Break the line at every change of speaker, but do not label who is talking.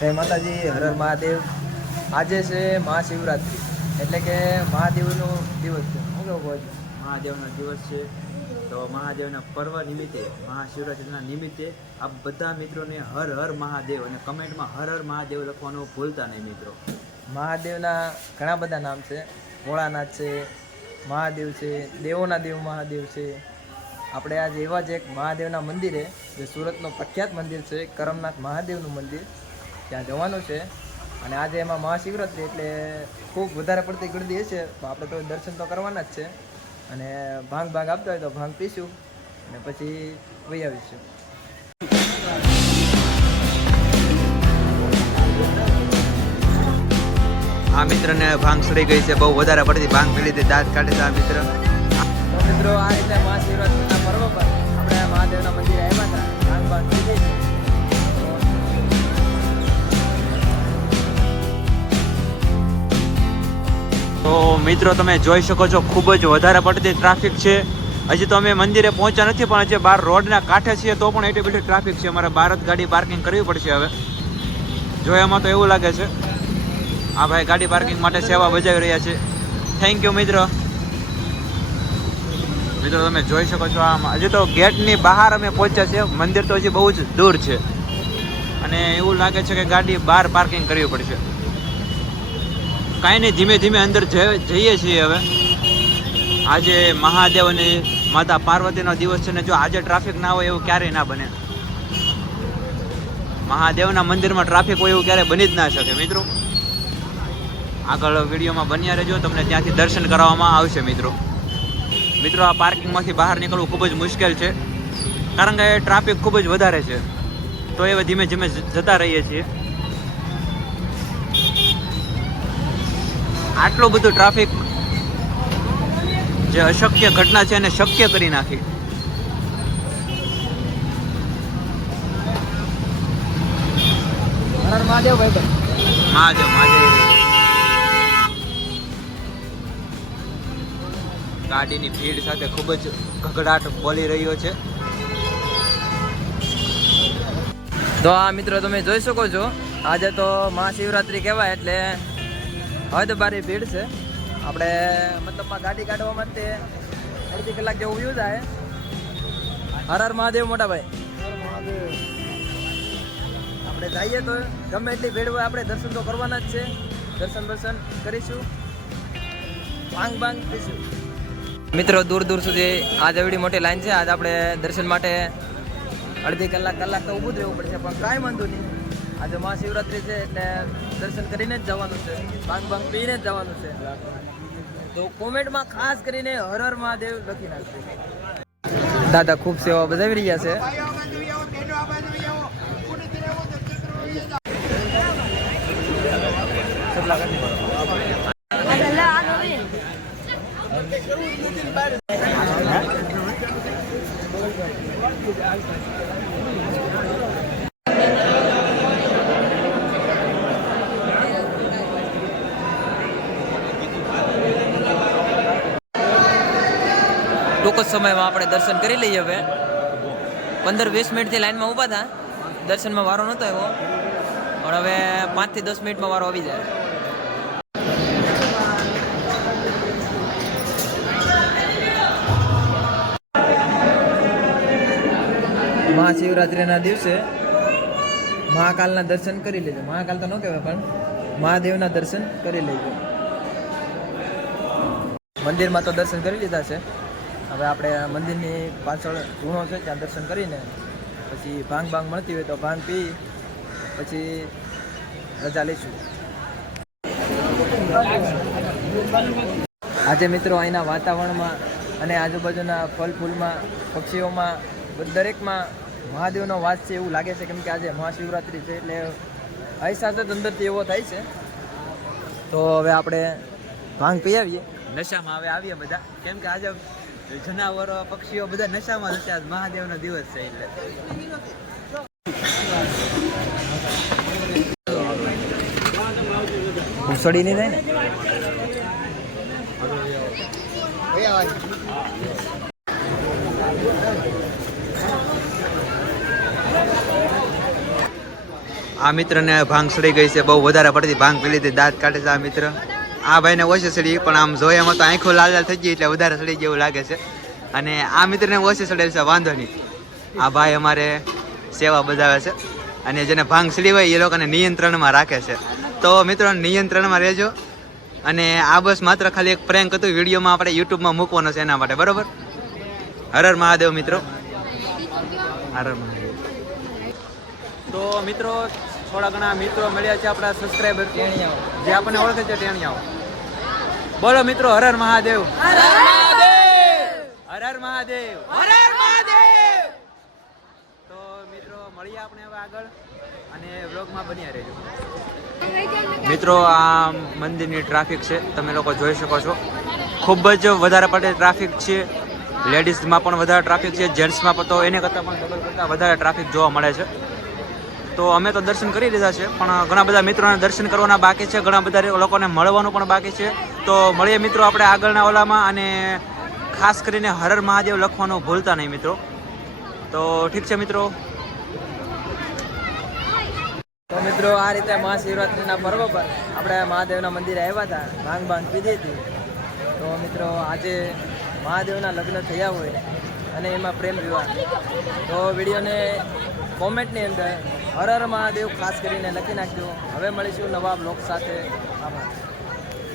જય માતાજી હર હર મહાદેવ. આજે છે મહાશિવરાત્રિ. એટલે કે મહાદેવનો દિવસ છે. હું કેવું કહું છું?
મહાદેવનો દિવસ છે. તો મહાદેવના પર્વ નિમિત્તે મહાશિવરાત્રિના નિમિત્તે આ બધા મિત્રોને હર હર મહાદેવ અને કમેન્ટમાં હર હર મહાદેવ લખવાનું ભૂલતા નહીં મિત્રો.
મહાદેવના ઘણા બધા નામ છે. ભોળાનાથ છે મહાદેવ છે દેવોના દેવ મહાદેવ છે. આપણે આજે એવા જ એક મહાદેવના મંદિરે જે સુરતનું પ્રખ્યાત મંદિર છે કરમનાથ મહાદેવનું મંદિર. ત્યાં જવાનું છે. અને આજે એમાં મહાશિવરાત્રિ એટલે ખૂબ વધારે પડતી ગળદી હશે આપણે તો દર્શન તો કરવાના જ છે. અને ભાંગ ભાંગ આપતા હોય તો ભાંગ પીશું અને પછી વહી આવીશું.
આ મિત્રને ભાંગ સડી ગઈ છે બહુ વધારે પડતી ભાંગ પી લીધી દાંત કાઢે છે આ મિત્ર.
મિત્રો આ રીતે મહાશિવરાત્રિના પર્વ પર આપણે મહાદેવના મંદિરે આવ્યા હતા. ભાંગ ભાંગ પીધી
તો મિત્રો, તમે જોઈ શકો છો, ખૂબ જ વધારે પડતી ટ્રાફિક છે. હજી તો અમે મંદિરે પહોંચ્યા નથી, પણ હજી બહાર રોડના કાંઠે છીએ, તો પણ એટલી બધી ટ્રાફિક છે. અમારે બહાર જ ગાડી પાર્કિંગ કરવી પડશે હવે. જોયામાં તો એવું લાગે છે. આ ભાઈ, ગાડી પાર્કિંગ માટે સેવા બજાવી રહ્યા છે. થેન્ક યુ મિત્રો. મિત્રો, તમે જોઈ શકો છો આમ. હજી તો ગેટની બહાર અમે પહોંચ્યા છે મંદિર તો હજી બહુ જ દૂર છે. અને એવું લાગે છે કે ગાડી બહાર પાર્કિંગ કરવી પડશે. કાંઈ નહીં, ધીમે ધીમે અંદર જઈએ છીએ હવે. આજે મહાદેવ અને માતા પાર્વતીનો દિવસ છે ને, જો આજે ટ્રાફિક ના હોય એવું ક્યારેય ના બને. મહાદેવના મંદિરમાં ટ્રાફિક હોય એવું ક્યારે બની જ ના શકે, મિત્રો. આગળ વિડીયોમાં બન્યા રહેજો, તમને ત્યાંથી દર્શન કરાવવામાં આવશે, મિત્રો. મિત્રો, આ પાર્કિંગમાંથી બહાર નીકળવું ખૂબ જ મુશ્કેલ છે. કારણ કે ટ્રાફિક ખૂબ જ વધારે છે. તો એ ધીમે ધીમે જતા રહીએ છીએ. આટલું બધું ટ્રાફિક જે અશક્ય ઘટના છે એને શક્ય કરી નાખી.
મહાદેવ ભાઈ
મહાદેવ મહાદેવ. ગાડીની ભીડ સાથે ખૂબ જ ઘગડાટ બોલી રહ્યો છે.
તો આ મિત્રો તમે જોઈ શકો છો. આજે તો મહાશિવરાત્રિ કહેવાય એટલે હદ બારી ભીડ છે. આપણે મતલબમાં ગાડી કાઢવા માટે અડધી કલાક જેવું વ્યૂ થાય. હર હર મહાદેવ મોટા ભાઈ. આપણે જઈએ તો ગમે એટલી ભીડ હોય આપણે દર્શન તો કરવાના જ છે. દર્શન દર્શન કરીશું. ભાંગ ભાંગ પીશું. મિત્રો, દૂર દૂર સુધી આજ એવડી મોટી લાઈન છે. આજ આપણે દર્શન માટે અડધી કલાક કલાક તો ઊભું જ રહેવું પડશે, પણ કાંઈ વાંધો નહીં. આજે મહાશિવરાત્રિ છે એટલે દર્શન કરીને જ જવાનું છે. ભાંગ ભાંગ પીને જ જવાનું છે. તો કોમેન્ટમાં ખાસ કરીને હર હર મહાદેવ લખી નાખશે દાદા ખૂબ સેવા બજાવી રહ્યા છે. કેટલા કરી? ટૂંક જ સમયમાં આપણે દર્શન કરી લઈએ હવે. પંદર, વીસ મિનિટથી લાઈનમાં ઊભા હતા દર્શનમાં વારો નહોતો આવ્યો. પણ હવે પાંચથી દસ મિનિટમાં વારો આવી જાય. મહાશિવરાત્રિના દિવસે મહાકાલના દર્શન કરી લેજો. મહાકાલ તો ન કહેવાય, પણ મહાદેવના દર્શન કરી લેજો. મંદિરમાં તો દર્શન કરી લીધા છે. હવે આપણે મંદિરની પાછળ ધૂણો છે, ત્યાં દર્શન કરીને પછી ભાંગ ભાંગ મળતી હોય તો ભાંગ પી, પછી રજા લઈશું. આજે મિત્રો અહીંના વાતાવરણમાં અને આજુબાજુના ફળ ફૂલમાં પક્ષીઓમાં દરેકમાં મહાદેવનો વાસ છે એવું લાગે છે, કેમ કે આજે મહાશિવરાત્રિ છે એટલે અહેસાસ જ અંદરથી એવો થાય છે. તો હવે આપણે ભાંગ પી આવીએ.
નશામાં હવે આવીએ બધા. કેમ કે આજે જનાવરો પક્ષીઓ બધા નશામાં જશે આજ મહાદેવનો દિવસ છે એટલે.
ઘૂસડી નહીં થાય ને?
આ મિત્રને ભાંગ સડી ગઈ છે. બહુ વધારે પડતી ભાંગ પી લીધી દાંત કાઢે છે આ મિત્ર. આ ભાઈને ઓછી સડી, પણ આમ જોઈએ એમાં તો આંખો લાલ લાલ થઈ ગઈ એટલે વધારે સડી જેવું લાગે છે. અને આ મિત્રને ઓછી સડેલ છે, વાંધો નહીં. આ ભાઈ અમારે સેવા બજાવે છે અને જેને ભાંગ સડી હોય એ લોકોને નિયંત્રણમાં રાખે છે. તો મિત્રો, નિયંત્રણમાં રહેજો અને આ બસ માત્ર ખાલી એક પ્રેન્ક હતું, વિડીયોમાં આપણે યુટ્યુબમાં મૂકવાનો છે એના માટે, બરોબર? હર હર મહાદેવ મિત્રો. હર મહાદેવ. તો મિત્રો થોડા ઘણા મિત્રો મળ્યા છે આપણા સબસ્ક્રાઈબર જે આપણને ઓળખે છે ટેણિયાઓ. બોલો મિત્રો હર હર મહાદેવ. હર હર મહાદેવ. તો મિત્રો મળીએ આપણે હવે આગળ અને વ્લોગમાં બન્યા રહેજો. મિત્રો આ મંદિરની ટ્રાફિક છે. તમે લોકો જોઈ શકો છો. ખૂબ જ વધારે પડે ટ્રાફિક છે. લેડીઝમાં પણ વધારે ટ્રાફિક છે. જેન્ટ્સમાં પણ તો એને કરતાં પણ ડબલ કરતાં વધારે ટ્રાફિક જોવા મળે છે. તો અમે તો દર્શન કરી લીધા છે, પણ ઘણા બધા મિત્રોને દર્શન કરવાના બાકી છે, ઘણા બધા લોકોને મળવાનું પણ બાકી છે. તો મળીએ મિત્રો આપણે આગળના ઓલામાં અને ખાસ કરીને હરર મહાદેવ લખવાનું ભૂલતા નહીં મિત્રો. તો ઠીક છે મિત્રો.
તો મિત્રો આ રીતે મહાશિવરાત્રિના પર્વ પર આપણે મહાદેવના મંદિરે આવ્યા હતા, ભાંગ ભાંગ પીધી હતી. તો મિત્રો આજે મહાદેવના લગ્ન થયા હોય અને એમાં પ્રેમ વિવાહ તો વિડીયોને કોમેન્ટની અંદર હર હર મહાદેવ ખાસ કરીને લખી નાખજો. હવે મળીશું નવા બ્લોગ સાથે. આભાર.